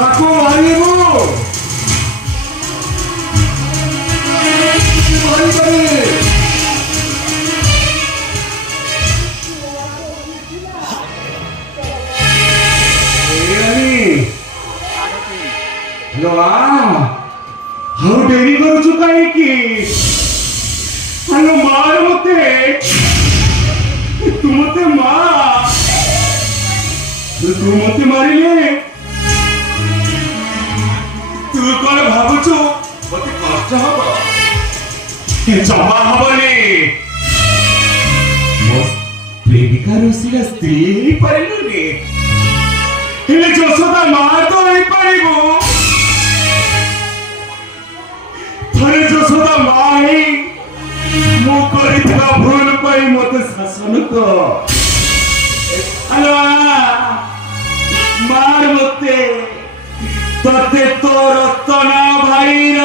ତାକୁ ମାରିବୁ ଆଉ ଡେରି କରୁଛୁ କାହିଁକି? ଆଲୋ ମାର ମତେ, ତୁ ମତେ ମାର, ତୁ ମତେ ମାରିଲେ ତୁ କଣ ଭାବୁଛୁ ମତେ କଷ୍ଟ ହବ? ଜମା ହବନି। ମୋ ପ୍ରେମିକା ରୋଷିଲା ସ୍ତ୍ରୀ ହେଇପାରିଲୁନି, ହେଲେ ଯଶୋଦା ମା ତ ହେଇପାରିବୁ। ଥରେ ଯଶୋଦା ମା ହେଇ ମୁଁ କରିଥିବା ଭୁଲ ପାଇଁ ମତେ ଶାସନ କର। ମାର ମତେ, ତତେ ତୋ ରତନା ଭାଇର